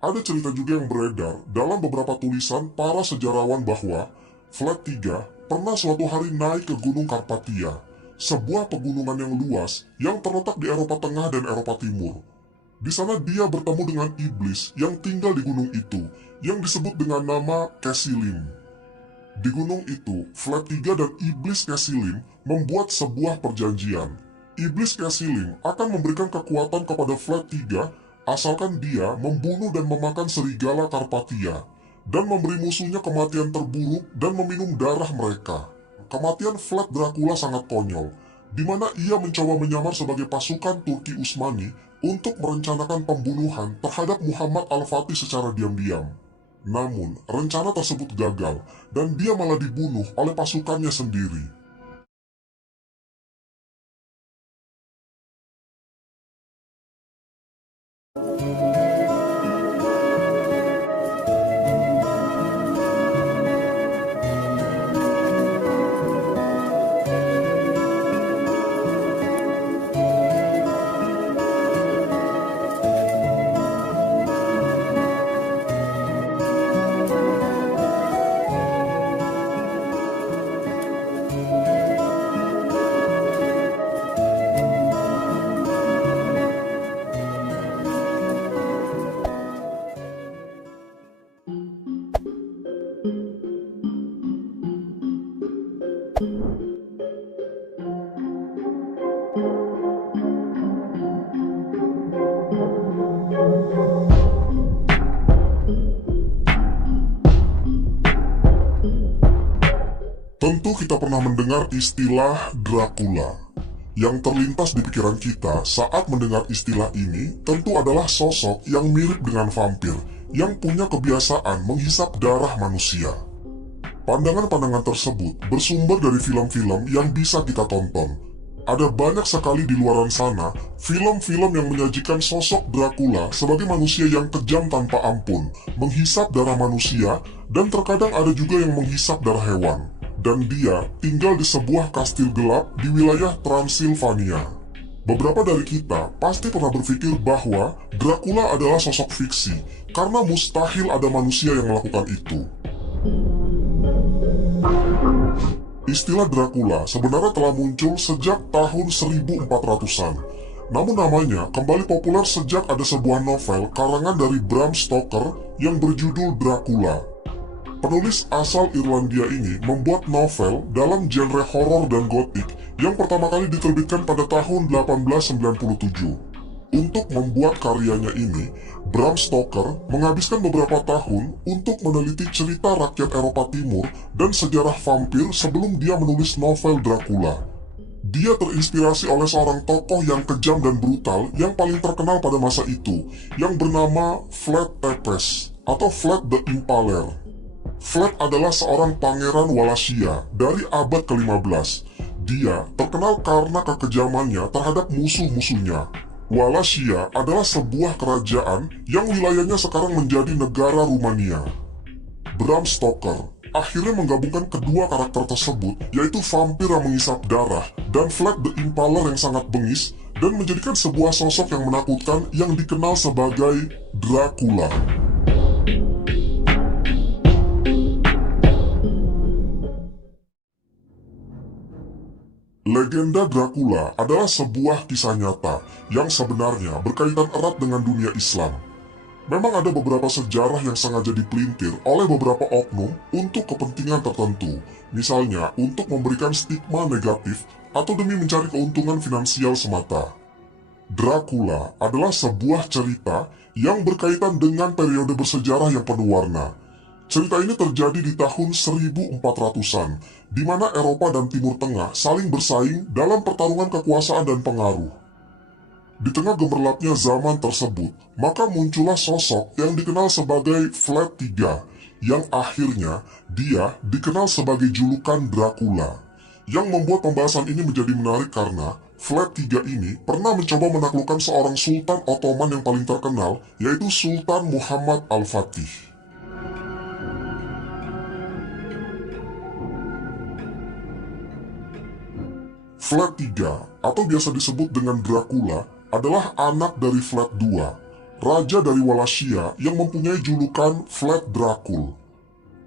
Ada cerita juga yang beredar dalam beberapa tulisan para sejarawan bahwa Vlad III pernah suatu hari naik ke Gunung Karpatia, sebuah pegunungan yang luas yang terletak di Eropa Tengah dan Eropa Timur. Di sana dia bertemu dengan iblis yang tinggal di gunung itu, yang disebut dengan nama Kesilim. Di gunung itu, Vlad III dan iblis Kesilim membuat sebuah perjanjian. Iblis Kesilim akan memberikan kekuatan kepada Vlad III asalkan dia membunuh dan memakan serigala Karpatia dan memberi musuhnya kematian terburuk dan meminum darah mereka. Kematian Vlad Dracula sangat konyol, di mana ia mencoba menyamar sebagai pasukan Turki Utsmani untuk merencanakan pembunuhan terhadap Muhammad Al-Fatih secara diam-diam. Namun, rencana tersebut gagal dan dia malah dibunuh oleh pasukannya sendiri. Tentu kita pernah mendengar istilah Dracula. Yang terlintas di pikiran kita saat mendengar istilah ini tentu adalah sosok yang mirip dengan vampir yang punya kebiasaan menghisap darah manusia. Pandangan-pandangan tersebut bersumber dari film-film yang bisa kita tonton. Ada banyak sekali di luaran sana film-film yang menyajikan sosok Dracula sebagai manusia yang kejam tanpa ampun, menghisap darah manusia, dan terkadang ada juga yang menghisap darah hewan. Dan dia tinggal di sebuah kastil gelap di wilayah Transilvania. Beberapa dari kita pasti pernah berpikir bahwa Dracula adalah sosok fiksi, karena mustahil ada manusia yang melakukan itu. Istilah Dracula sebenarnya telah muncul sejak tahun 1400-an. Namun namanya kembali populer sejak ada sebuah novel karangan dari Bram Stoker yang berjudul Dracula. Penulis asal Irlandia ini membuat novel dalam genre horor dan gotik yang pertama kali diterbitkan pada tahun 1897. Untuk membuat karyanya ini, Bram Stoker menghabiskan beberapa tahun untuk meneliti cerita rakyat Eropa Timur dan sejarah vampir sebelum dia menulis novel Dracula. Dia terinspirasi oleh seorang tokoh yang kejam dan brutal yang paling terkenal pada masa itu, yang bernama Vlad Tepes atau Vlad the Impaler. Vlad adalah seorang pangeran Wallachia dari abad ke-15. Dia terkenal karena kekejamannya terhadap musuh-musuhnya. Wallachia adalah sebuah kerajaan yang wilayahnya sekarang menjadi negara Rumania. Bram Stoker akhirnya menggabungkan kedua karakter tersebut, yaitu vampir yang menghisap darah dan Vlad the Impaler yang sangat bengis, dan menjadikan sebuah sosok yang menakutkan yang dikenal sebagai Dracula. Legenda Dracula adalah sebuah kisah nyata yang sebenarnya berkaitan erat dengan dunia Islam. Memang ada beberapa sejarah yang sengaja dipelintir oleh beberapa oknum untuk kepentingan tertentu, misalnya untuk memberikan stigma negatif atau demi mencari keuntungan finansial semata. Dracula adalah sebuah cerita yang berkaitan dengan periode bersejarah yang penuh warna. Cerita ini terjadi di tahun 1400-an, di mana Eropa dan Timur Tengah saling bersaing dalam pertarungan kekuasaan dan pengaruh. Di tengah gemerlapnya zaman tersebut, maka muncullah sosok yang dikenal sebagai Vlad III, yang akhirnya dia dikenal sebagai julukan Dracula. Yang membuat pembahasan ini menjadi menarik karena Vlad III ini pernah mencoba menaklukkan seorang Sultan Ottoman yang paling terkenal, yaitu Sultan Muhammad Al-Fatih. Vlad III, atau biasa disebut dengan Dracula, adalah anak dari Vlad II. raja dari Wallachia yang mempunyai julukan Vlad Dracul.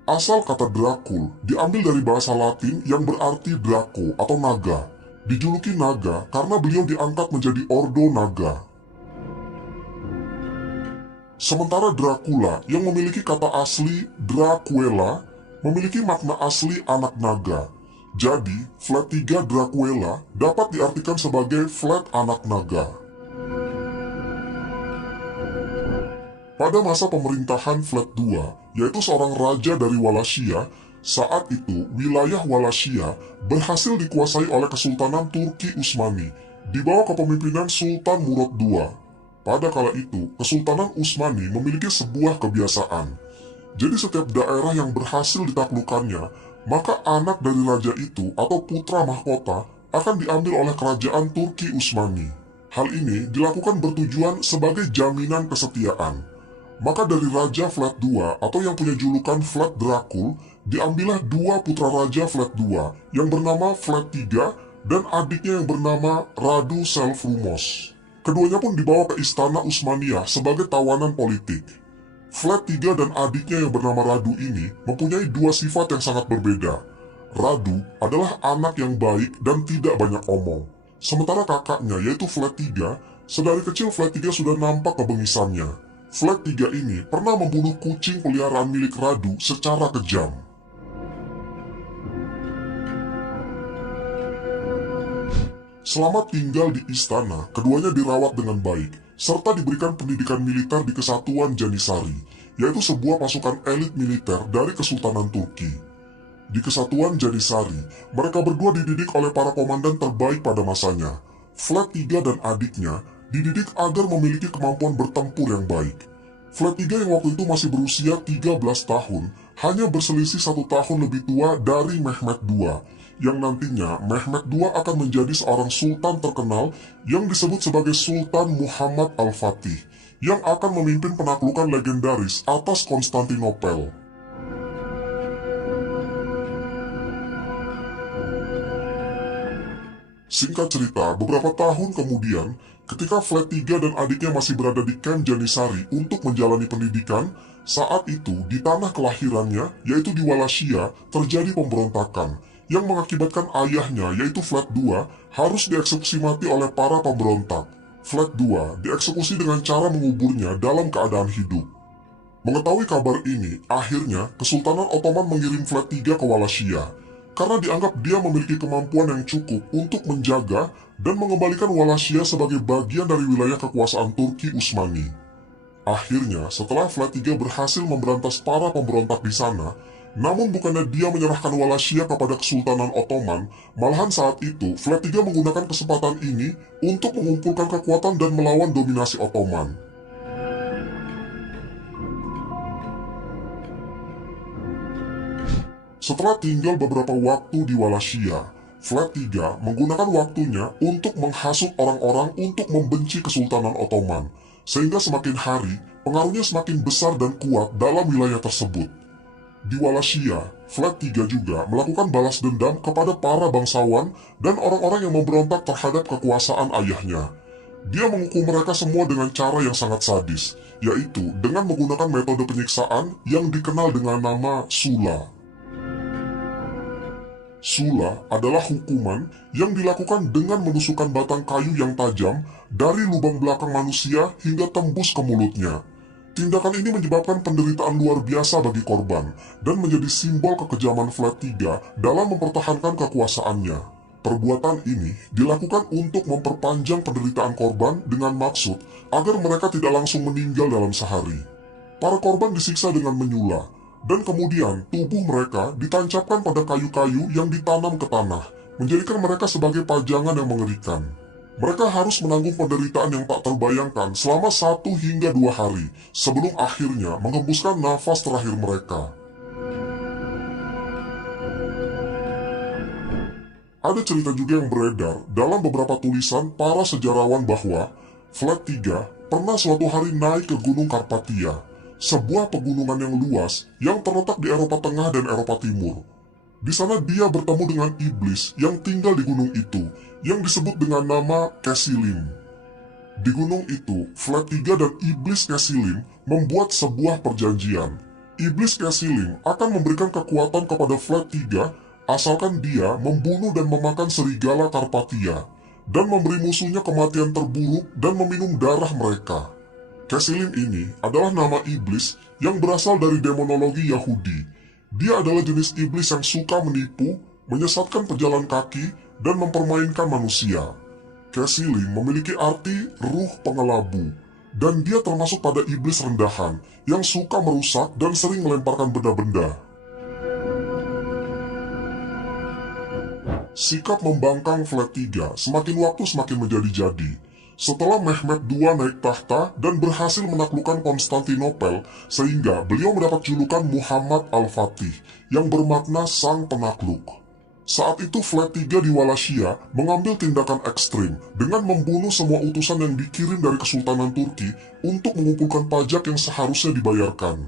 Asal kata Dracul diambil dari bahasa Latin yang berarti Draco atau naga. Dijuluki naga karena beliau diangkat menjadi Ordo Naga. Sementara Dracula yang memiliki kata asli Dracuela memiliki makna asli anak naga. Jadi, Vlad III Dracuela dapat diartikan sebagai Vlad anak naga. Pada masa pemerintahan Vlad II, yaitu seorang raja dari Wallachia, saat itu wilayah Wallachia berhasil dikuasai oleh Kesultanan Turki Utsmani di bawah kepemimpinan Sultan Murad II. Pada kala itu, Kesultanan Utsmani memiliki sebuah kebiasaan. Jadi setiap daerah yang berhasil ditaklukkannya, maka anak dari raja itu atau putra mahkota akan diambil oleh kerajaan Turki Utsmani. Hal ini dilakukan bertujuan sebagai jaminan kesetiaan. Maka dari Raja Vlad II atau yang punya julukan Vlad Dracul, diambillah dua putra Raja Vlad II yang bernama Vlad III dan adiknya yang bernama Radu Selvrumos. Keduanya pun dibawa ke istana Utsmania sebagai tawanan politik. Vlad III dan adiknya yang bernama Radu ini mempunyai dua sifat yang sangat berbeda. Radu adalah anak yang baik dan tidak banyak omong. Sementara kakaknya yaitu Vlad III, sedari kecil Vlad III sudah nampak kebengisannya. Vlad III ini pernah membunuh kucing peliharaan milik Radu secara kejam. Selama tinggal di istana, keduanya dirawat dengan baik, serta diberikan pendidikan militer di Kesatuan Janissary, yaitu sebuah pasukan elit militer dari Kesultanan Turki. Di Kesatuan Janissary, mereka berdua dididik oleh para komandan terbaik pada masanya. Vlad III dan adiknya dididik agar memiliki kemampuan bertempur yang baik. Vlad III yang waktu itu masih berusia 13 tahun, hanya berselisih 1 tahun lebih tua dari Mehmed II, yang nantinya Mehmed II akan menjadi seorang sultan terkenal yang disebut sebagai Sultan Muhammad Al-Fatih, yang akan memimpin penaklukan legendaris atas Konstantinopel. Singkat cerita, beberapa tahun kemudian, ketika Vlad III dan adiknya masih berada di kamp Janissary untuk menjalani pendidikan, saat itu di tanah kelahirannya, yaitu di Wallachia, terjadi pemberontakan yang mengakibatkan ayahnya, yaitu Vlad II, harus dieksekusi mati oleh para pemberontak. Vlad II dieksekusi dengan cara menguburnya dalam keadaan hidup. Mengetahui kabar ini, akhirnya Kesultanan Ottoman mengirim Vlad III ke Wallachia, karena dianggap dia memiliki kemampuan yang cukup untuk menjaga dan mengembalikan Wallachia sebagai bagian dari wilayah kekuasaan Turki Utsmani. Akhirnya, setelah Vlad III berhasil memberantas para pemberontak di sana, namun bukannya dia menyerahkan Wallachia kepada Kesultanan Ottoman, malahan saat itu Vlad III menggunakan kesempatan ini untuk mengumpulkan kekuatan dan melawan dominasi Ottoman. Setelah tinggal beberapa waktu di Wallachia, Vlad III menggunakan waktunya untuk menghasut orang-orang untuk membenci Kesultanan Ottoman, sehingga semakin hari pengaruhnya semakin besar dan kuat dalam wilayah tersebut. Di Wallachia, Vlad III juga melakukan balas dendam kepada para bangsawan dan orang-orang yang memberontak terhadap kekuasaan ayahnya. Dia menghukum mereka semua dengan cara yang sangat sadis, yaitu dengan menggunakan metode penyiksaan yang dikenal dengan nama Sula. Sula adalah hukuman yang dilakukan dengan menusukkan batang kayu yang tajam dari lubang belakang manusia hingga tembus ke mulutnya. Tindakan ini menyebabkan penderitaan luar biasa bagi korban dan menjadi simbol kekejaman Vlad III dalam mempertahankan kekuasaannya. Perbuatan ini dilakukan untuk memperpanjang penderitaan korban dengan maksud agar mereka tidak langsung meninggal dalam sehari. Para korban disiksa dengan menyula, dan kemudian tubuh mereka ditancapkan pada kayu-kayu yang ditanam ke tanah, menjadikan mereka sebagai pajangan yang mengerikan. Mereka harus menanggung penderitaan yang tak terbayangkan selama 1 hingga 2 hari, sebelum akhirnya menghembuskan nafas terakhir mereka. Ada cerita juga yang beredar dalam beberapa tulisan para sejarawan bahwa Vlad III pernah suatu hari naik ke Gunung Karpatia, sebuah pegunungan yang luas yang terletak di Eropa Tengah dan Eropa Timur. Di sana dia bertemu dengan iblis yang tinggal di gunung itu, yang disebut dengan nama Kesilim. Di gunung itu, Flat 3 dan Iblis Kesilim membuat sebuah perjanjian. Iblis Kesilim akan memberikan kekuatan kepada Flat 3 asalkan dia membunuh dan memakan serigala Karpatia dan memberi musuhnya kematian terburuk dan meminum darah mereka. Kesilim ini adalah nama iblis yang berasal dari demonologi Yahudi. Dia adalah jenis iblis yang suka menipu, menyesatkan pejalan kaki, dan mempermainkan manusia. Kesilim memiliki arti ruh pengelabu, dan dia termasuk pada iblis rendahan yang suka merusak dan sering melemparkan benda-benda. Sikap membangkang Flat 3 semakin waktu semakin menjadi-jadi. Setelah Mehmed II naik tahta dan berhasil menaklukkan Konstantinopel, sehingga beliau mendapat julukan Muhammad Al-Fatih yang bermakna sang penakluk. Saat itu Flat 3 di Wallachia mengambil tindakan ekstrim dengan membunuh semua utusan yang dikirim dari Kesultanan Turki untuk mengumpulkan pajak yang seharusnya dibayarkan.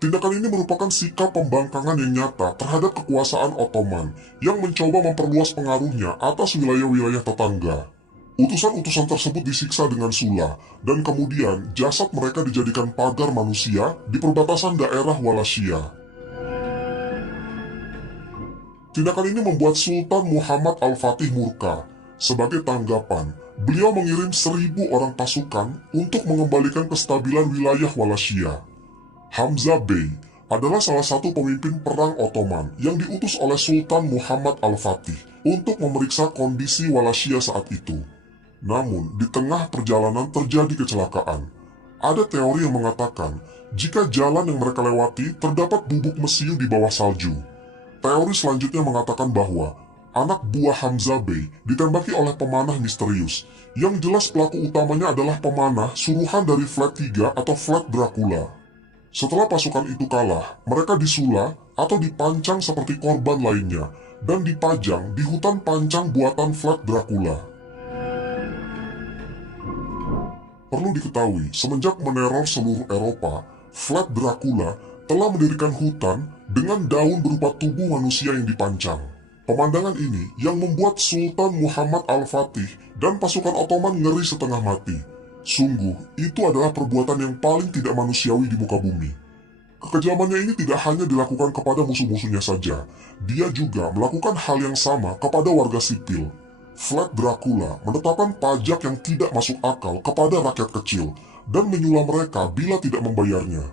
Tindakan ini merupakan sikap pembangkangan yang nyata terhadap kekuasaan Ottoman yang mencoba memperluas pengaruhnya atas wilayah-wilayah tetangga. Utusan-utusan tersebut disiksa dengan sula, dan kemudian jasad mereka dijadikan pagar manusia di perbatasan daerah Wallachia. Tindakan ini membuat Sultan Muhammad Al-Fatih murka. Sebagai tanggapan, beliau mengirim 1.000 orang pasukan untuk mengembalikan kestabilan wilayah Wallachia. Hamzah Bey adalah salah satu pemimpin perang Ottoman yang diutus oleh Sultan Muhammad Al-Fatih untuk memeriksa kondisi Wallachia saat itu. Namun, di tengah perjalanan terjadi kecelakaan. Ada teori yang mengatakan, jika jalan yang mereka lewati terdapat bubuk mesiu di bawah salju. Teori selanjutnya mengatakan bahwa anak buah Hamzah Bey ditembaki oleh pemanah misterius, yang jelas pelaku utamanya adalah pemanah suruhan dari Flat 3 atau Flat Dracula. Setelah pasukan itu kalah, mereka disula atau dipancang seperti korban lainnya, dan dipajang di hutan pancang buatan Flat Dracula. Perlu diketahui, semenjak meneror seluruh Eropa, Flat Dracula telah mendirikan hutan dengan daun berupa tubuh manusia yang dipancang. Pemandangan ini yang membuat Sultan Muhammad Al-Fatih dan pasukan Ottoman ngeri setengah mati. Sungguh, itu adalah perbuatan yang paling tidak manusiawi di muka bumi. Kekejamannya ini tidak hanya dilakukan kepada musuh-musuhnya saja, dia juga melakukan hal yang sama kepada warga sipil. Flat Dracula menetapkan pajak yang tidak masuk akal kepada rakyat kecil dan menyulam mereka bila tidak membayarnya.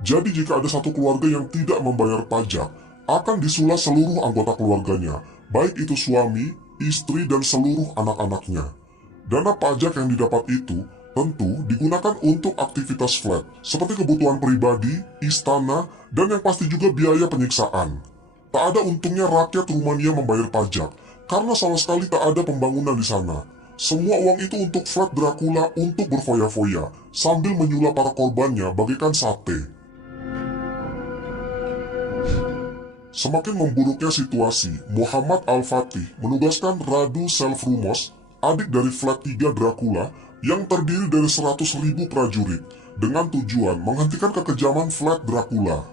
Jadi jika ada satu keluarga yang tidak membayar pajak, akan disula seluruh anggota keluarganya, baik itu suami, istri, dan seluruh anak-anaknya. Dana pajak yang didapat itu tentu digunakan untuk aktivitas Flat, seperti kebutuhan pribadi, istana, dan yang pasti juga biaya penyiksaan. Tak ada untungnya rakyat Rumania membayar pajak, karena sama sekali tak ada pembangunan di sana. Semua uang itu untuk Flat Dracula untuk berfoya-foya, sambil menyulap para korbannya bagaikan sate. Semakin memburuknya situasi, Muhammad Al-Fatih menugaskan Radu Selvrumos, adik dari Flat 3 Dracula, yang terdiri dari 100.000 prajurit, dengan tujuan menghentikan kekejaman Flat Dracula.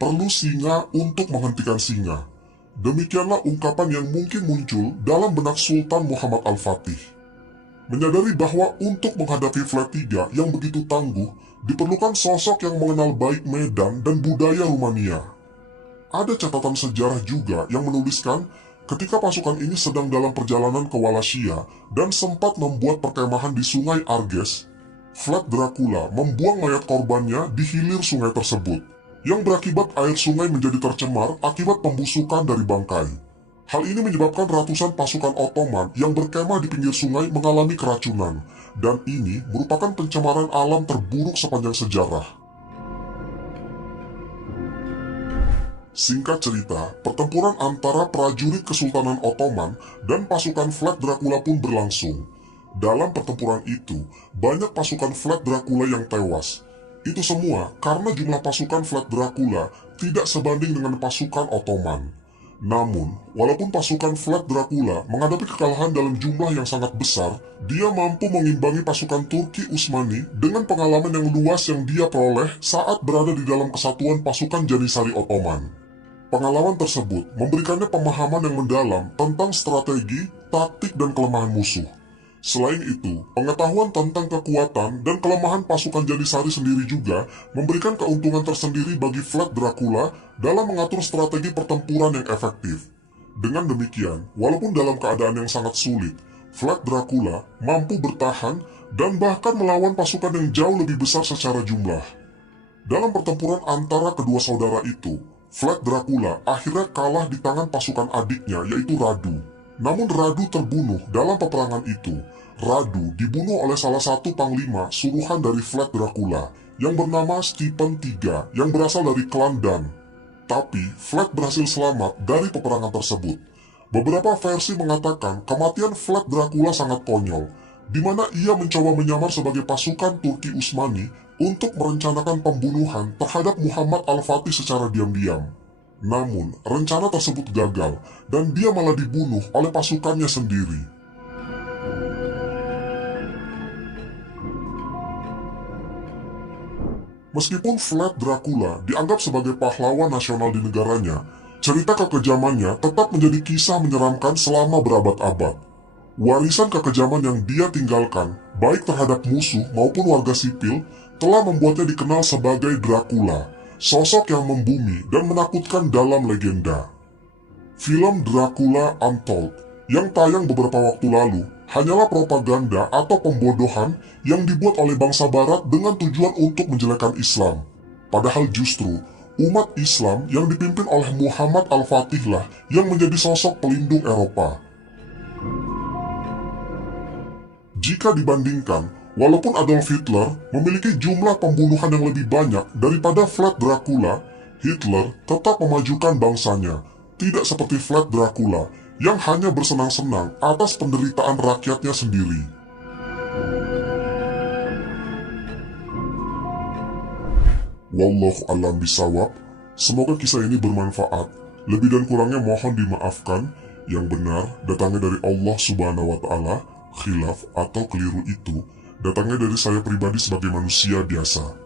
Perlu singa untuk menghentikan singa. Demikianlah ungkapan yang mungkin muncul dalam benak Sultan Muhammad Al-Fatih. Menyadari bahwa untuk menghadapi Flat 3 yang begitu tangguh, diperlukan sosok yang mengenal baik medan dan budaya Rumania. Ada catatan sejarah juga yang menuliskan ketika pasukan ini sedang dalam perjalanan ke Wallachia dan sempat membuat perkemahan di sungai Arges, Flat Dracula membuang mayat korbannya di hilir sungai tersebut, yang berakibat air sungai menjadi tercemar akibat pembusukan dari bangkai. Hal ini menyebabkan ratusan pasukan Ottoman yang berkemah di pinggir sungai mengalami keracunan, dan ini merupakan pencemaran alam terburuk sepanjang sejarah. Singkat cerita, pertempuran antara prajurit Kesultanan Ottoman dan pasukan Flat Dracula pun berlangsung. Dalam pertempuran itu, banyak pasukan Flat Dracula yang tewas. Itu semua karena jumlah pasukan Flat Dracula tidak sebanding dengan pasukan Ottoman. Namun, walaupun pasukan Flat Dracula menghadapi kekalahan dalam jumlah yang sangat besar, dia mampu mengimbangi pasukan Turki Utsmani dengan pengalaman yang luas yang dia peroleh saat berada di dalam kesatuan pasukan Janissary Ottoman. Pengalaman tersebut memberikannya pemahaman yang mendalam tentang strategi, taktik, dan kelemahan musuh. Selain itu, pengetahuan tentang kekuatan dan kelemahan pasukan Janisari sendiri juga memberikan keuntungan tersendiri bagi Vlad Dracula dalam mengatur strategi pertempuran yang efektif. Dengan demikian, walaupun dalam keadaan yang sangat sulit, Vlad Dracula mampu bertahan dan bahkan melawan pasukan yang jauh lebih besar secara jumlah. Dalam pertempuran antara kedua saudara itu, Vlad Dracula akhirnya kalah di tangan pasukan adiknya yaitu Radu. Namun Radu terbunuh dalam peperangan itu. Radu dibunuh oleh salah satu panglima suruhan dari Vlad Dracula yang bernama Stephen III yang berasal dari klan Dan. Tapi Vlad berhasil selamat dari peperangan tersebut. Beberapa versi mengatakan kematian Vlad Dracula sangat konyol, di mana ia mencoba menyamar sebagai pasukan Turki Utsmani untuk merencanakan pembunuhan terhadap Muhammad Al-Fatih secara diam-diam. Namun, rencana tersebut gagal dan dia malah dibunuh oleh pasukannya sendiri. Meskipun Vlad Dracula dianggap sebagai pahlawan nasional di negaranya, cerita kekejamannya tetap menjadi kisah menyeramkan selama berabad-abad. Warisan kekejaman yang dia tinggalkan, baik terhadap musuh maupun warga sipil, telah membuatnya dikenal sebagai Dracula, sosok yang membumi dan menakutkan dalam legenda. Film Dracula Untold yang tayang beberapa waktu lalu hanyalah propaganda atau pembodohan yang dibuat oleh bangsa barat dengan tujuan untuk menjelekkan Islam. Padahal justru umat Islam yang dipimpin oleh Muhammad Al-Fatih lah yang menjadi sosok pelindung Eropa. Jika dibandingkan, walaupun Adolf Hitler memiliki jumlah pembunuhan yang lebih banyak daripada Vlad Dracula, Hitler tetap memajukan bangsanya, tidak seperti Vlad Dracula yang hanya bersenang-senang atas penderitaan rakyatnya sendiri. Wallahu a'lam bishawab. Semoga kisah ini bermanfaat. Lebih dan kurangnya mohon dimaafkan. Yang benar datangnya dari Allah Subhanahu wa Ta'ala. Khilaf atau keliru itu datangnya dari saya pribadi sebagai manusia biasa.